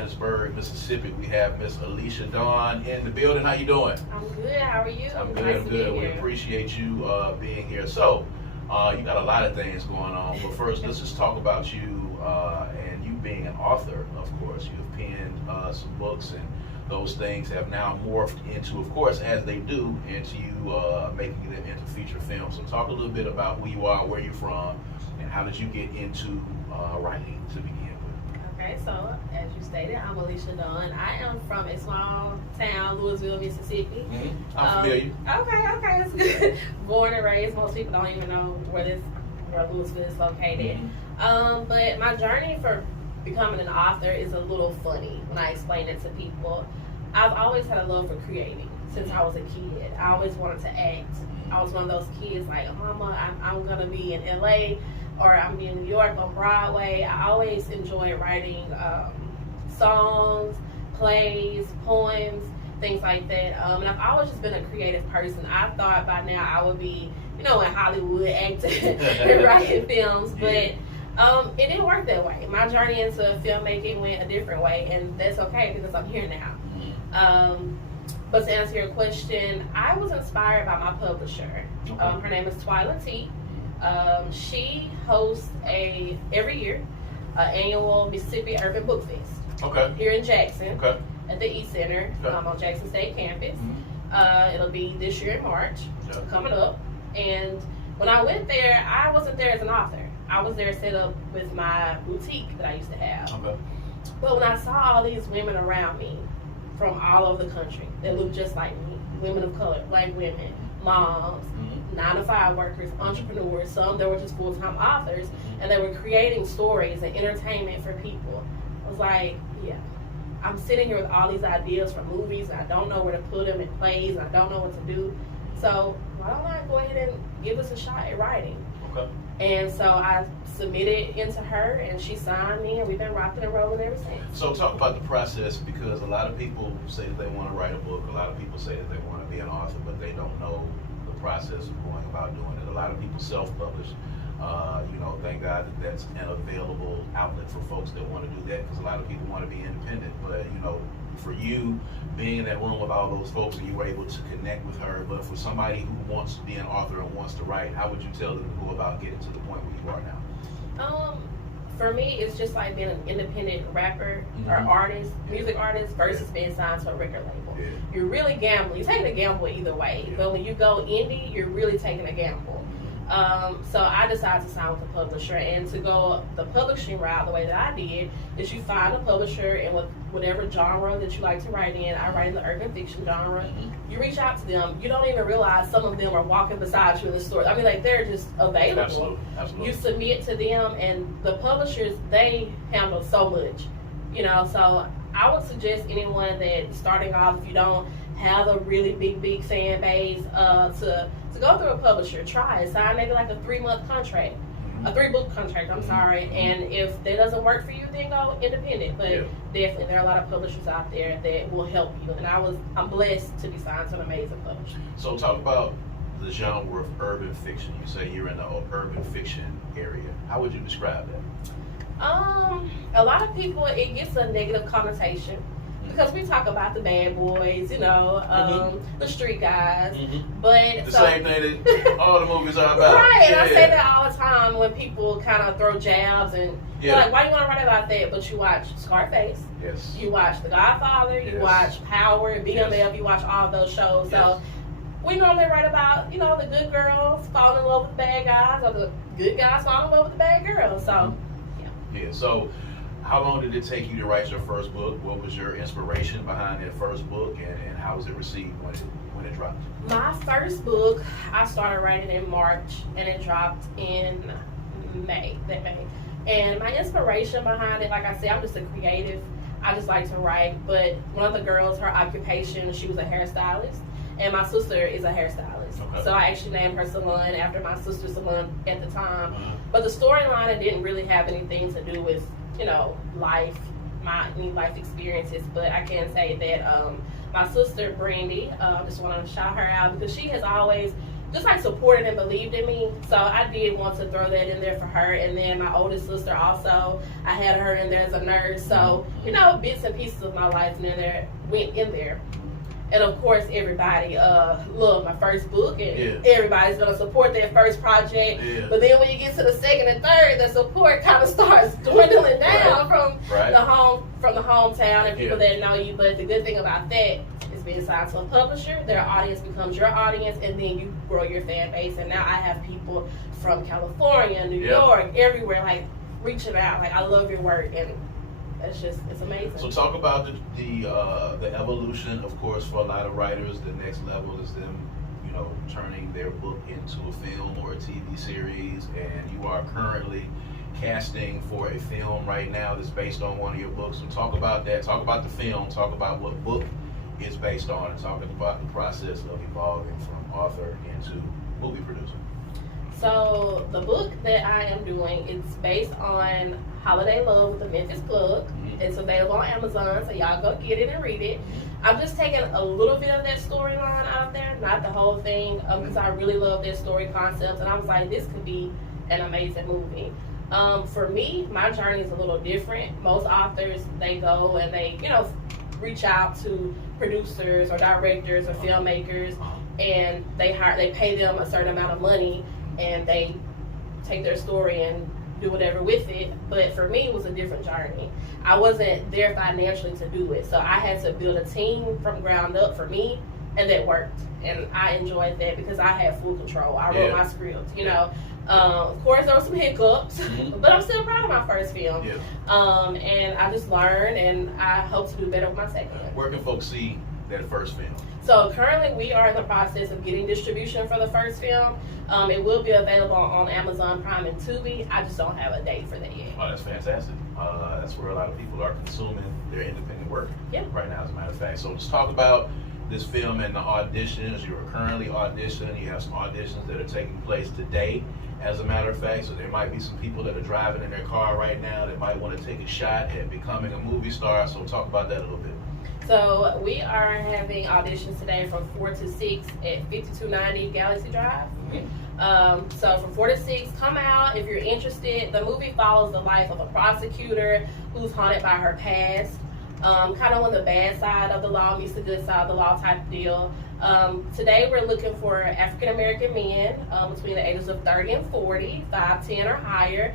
Hattiesburg, Mississippi. We have Miss Aleisha Dawn in the building. How you doing? I'm good. How are you? I'm good. Nice I'm good. We appreciate you being here. So, you got a lot of things going on. But first, let's just talk about you and you being an author. Of course, you've penned some books, and those things have now morphed into, of course, as they do, into you making them into feature films. So, talk a little bit about who you are, where you're from, and how did you get into writing to begin with. Okay, so as you stated, I'm Aleisha Dawn. I am from a small town, Louisville, Mississippi. I'm familiar. Okay, that's good. Born and raised. Most people don't even know where Louisville is located. But my journey for becoming an author is a little funny when I explain it to people. I've always had a love for creating since I was a kid. I always wanted to act. I was one of those kids like, Mama, I'm gonna be in LA, or I'm in New York on Broadway. I always enjoyed writing songs, plays, poems, things like that. And I've always just been a creative person. I thought by now I would be, in Hollywood acting and writing films, but it didn't work that way. My journey into filmmaking went a different way, and that's okay because I'm here now. But to answer your question, I was inspired by my publisher. Her name is Twyla T. She hosts every year annual Mississippi Urban Book Fest here in Jackson at the East Center on Jackson State campus. It'll be this year in March, coming up. And when I went there, I wasn't there as an author. I was there set up with my boutique that I used to have. But when I saw all these women around me from all over the country that looked just like me, women of color, black women, moms, 9-to-5 workers, entrepreneurs, some that were just full-time authors, and they were creating stories and entertainment for people. I was like, yeah, I'm sitting here with all these ideas for movies, and I don't know where to put them in plays, and I don't know what to do. So why don't I go ahead and give us a shot at writing? And so I submitted into her, and she signed me, and we've been rocking and rolling ever since. So talk about the process, because a lot of people say that they want to write a book. A lot of people say that they want to be an author, but they don't know the process of going about doing it. A lot of people self-publish. Thank God that that's an available outlet for folks that want to do that, because a lot of people want to be independent. But, for you, being in that room with all those folks, and you were able to connect with her, but for somebody who wants to be an author and wants to write, how would you tell them to go about getting to the point where you are now? For me, it's just like being an independent rapper or artist, music artist, versus being signed to a record label. You're really gambling. You're taking a gamble either way, but when you go indie, you're really taking a gamble. So I decided to sign with a publisher, and to go the publishing route the way that I did is you find a publisher, and with whatever genre that you like to write in, I write in the urban fiction genre, you reach out to them. You don't even realize some of them are walking beside you in the store. I mean, like, they're just available. Absolutely. You submit to them, and the publishers, they handle so much, so I would suggest anyone that starting off, if you don't have a really big fan base, to go through a publisher. Try it. Sign maybe like a 3-month contract, a 3-book contract. I'm sorry. And if that doesn't work for you, then go independent. But definitely, there are a lot of publishers out there that will help you. And I'm blessed to be signed to an amazing publisher. So talk about the genre of urban fiction. You say you're in the urban fiction area. How would you describe that? A lot of people, it gets a negative connotation, because we talk about the bad boys, the street guys, but the same thing that all the movies are about. Right, and I say that all the time when people kind of throw jabs, and they're like, why do you want to write about that? But you watch Scarface, you watch The Godfather, you watch Power, BMF, you watch all those shows. So we normally write about, the good girls falling in love with the bad guys, or the good guys falling in love with the bad girls. So, So how long did it take you to write your first book? What was your inspiration behind that first book, and how was it received when it dropped? My first book, I started writing in March, and it dropped in May. And my inspiration behind it, like I said, I'm just a creative. I just like to write. But one of the girls, her occupation, she was a hairstylist, and my sister is a hairstylist. So I actually named her salon after my sister's salon at the time. But the storyline, it didn't really have anything to do with life, any life experiences, but I can say that my sister Brandy, just want to shout her out, because she has always just like supported and believed in me. So I did want to throw that in there for her. And then my oldest sister also, I had her in there as a nurse. So, you know, bits and pieces of my life in there went in there. And of course, everybody loved my first book, and everybody's gonna support their first project. Yeah. But then when you get to the second and third, the support kind of starts dwindling down from the hometown and people that know you. But the good thing about that is being signed to a publisher, their audience becomes your audience, and then you grow your fan base. And now I have people from California, New York, everywhere, like reaching out, like, I love your work, and it's amazing. So talk about the evolution, of course, for a lot of writers. The next level is them, you know, turning their book into a film or a TV series, and you are currently casting for a film right now that's based on one of your books. So talk about that. Talk about the film. Talk about what book it's based on, and talk about the process of evolving from author into movie producer. So the book that I am doing is based on Holiday Love with the Memphis Plug. It's available on Amazon, so y'all go get it and read it. I'm just taking a little bit of that storyline out of there, not the whole thing, because I really love that story concept, and I was like, this could be an amazing movie. For me, my journey is a little different. Most authors, they go and they, you know, reach out to producers or directors or filmmakers, and they pay them a certain amount of money, and they take their story and do whatever with it. But for me, it was a different journey. I wasn't there financially to do it, so I had to build a team from ground up for me, and that worked. And I enjoyed that because I had full control. I wrote my script, you know. Of course, there were some hiccups, but I'm still proud of my first film. And I just learned, and I hope to do better with my second one. Where can folks see that first film? So currently we are in the process of getting distribution for the first film. It will be available on Amazon Prime and Tubi. I just don't have a date for that yet. Oh, that's fantastic. That's where a lot of people are consuming their independent work right now, as a matter of fact. So let's talk about this film and the auditions. You are currently auditioning. You have some auditions that are taking place today, as a matter of fact. So there might be some people that are driving in their car right now that might want to take a shot at becoming a movie star. So talk about that a little bit. So we are having auditions today from 4 to 6 at 5290 Galaxy Drive. So from 4 to 6, come out if you're interested. The movie follows the life of a prosecutor who's haunted by her past. Kind of on the bad side of the law meets the good side of the law type deal. Today we're looking for African American men between the ages of 30 and 40, 5'10" or higher,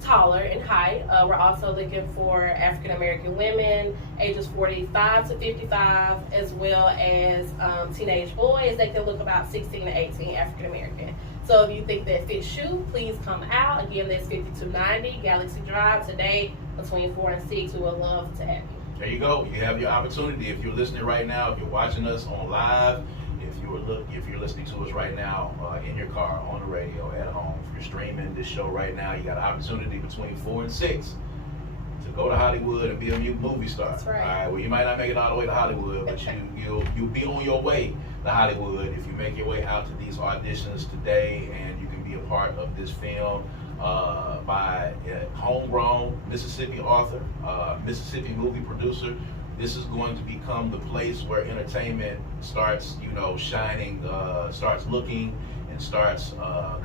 taller in height. We're also looking for African American women ages 45 to 55, as well as teenage boys. They can look about 16 to 18 African American. So if you think that fits you, please come out. Again, that's 5290 Galaxy Drive today between 4 and 6. We would love to have you. There you go. You have your opportunity. If you're listening right now, if you're watching us on live, if you're listening to us right now in your car, on the radio, at home, if you're streaming this show right now, you got an opportunity between 4 and 6 to go to Hollywood and be a movie star. That's right. All right. Well, you might not make it all the way to Hollywood, but you'll be on your way to Hollywood if you make your way out to these auditions today, and you can be a part of this film by a homegrown Mississippi author, Mississippi movie producer. This is going to become the place where entertainment starts, shining, starts looking, and starts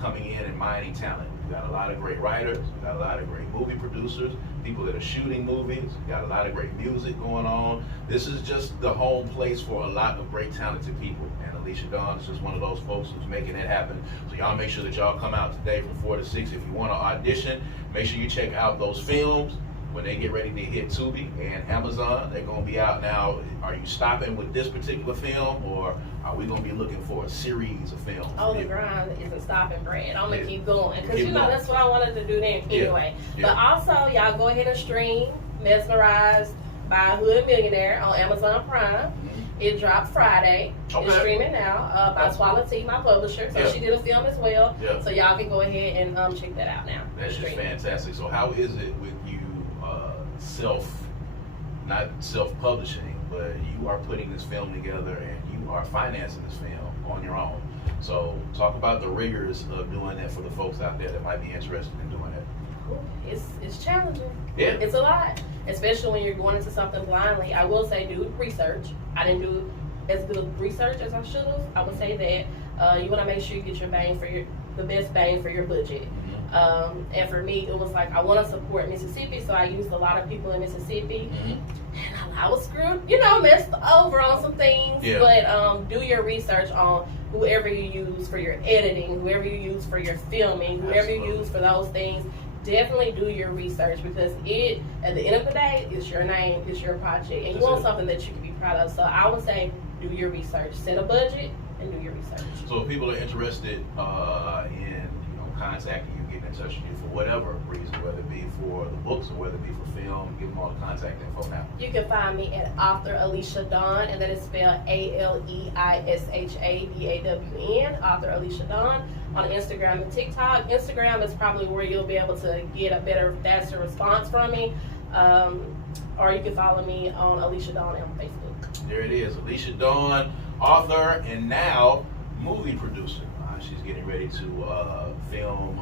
coming in and mining talent. We got a lot of great writers, we got a lot of great movie producers, people that are shooting movies, we got a lot of great music going on. This is just the home place for a lot of great talented people. And Aleisha Dawn is just one of those folks who's making it happen. So y'all make sure that y'all come out today from 4 to 6. If you want to audition, make sure you check out those films. When they get ready to hit Tubi and Amazon, they're going to be out now. Are you stopping with this particular film, or are we going to be looking for a series of films? Oh, the grind isn't stopping, Brad. I'm going to keep going. Because, that's what I wanted to do then anyway. But also, y'all go ahead and stream Mesmerized by Hood Millionaire on Amazon Prime. It dropped Friday. It's streaming now by Swalla T, my publisher. So she did a film as well. So y'all can go ahead and check that out now. That's just fantastic. So how is it with you not self-publishing, but you are putting this film together and you are financing this film on your own? So talk about the rigors of doing that for the folks out there that might be interested in doing it. It's challenging. Yeah. It's a lot, especially when you're going into something blindly. I will say do research. I didn't do as good research as I should have. I would say that. You want to make sure you get the best bang for your budget. And for me, it was like, I want to support Mississippi, so I used a lot of people in Mississippi. And I was screwed, messed over on some things. Yeah. But do your research on whoever you use for your editing, whoever you use for your filming, whoever you use for those things. Definitely do your research, because at the end of the day, it's your name, it's your project, and you want something that you can be proud of. So I would say do your research, set a budget, and do your research. So if people are interested in contacting you, getting in touch with you for whatever reason, whether it be for the books or whether it be for film, give them all the contact info now. You can find me at author Aleisha Dawn, and that is spelled ALEISHA DAWN, author Aleisha Dawn, on Instagram and TikTok. Instagram is probably where you'll be able to get a faster response from me. Or you can follow me on Aleisha Dawn on Facebook. There it is, Aleisha Dawn, author and now movie producer. She's getting ready to film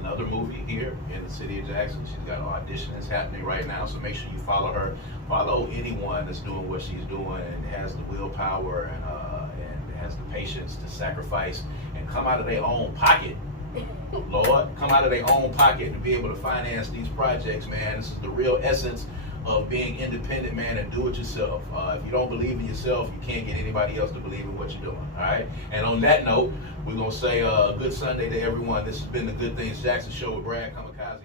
another movie here in the city of Jackson. She's got an audition that's happening right now, so make sure you follow her. Follow anyone that's doing what she's doing and has the willpower and has the patience to sacrifice and come out of their own pocket. Lord, come out of their own pocket to be able to finance these projects, man. This is the real essence of being independent, man, and do it yourself. If you don't believe in yourself, you can't get anybody else to believe in what you're doing, all right? And on that note, we're going to say good Sunday to everyone. This has been the Good Things Jackson Show with Brad Kamikaze.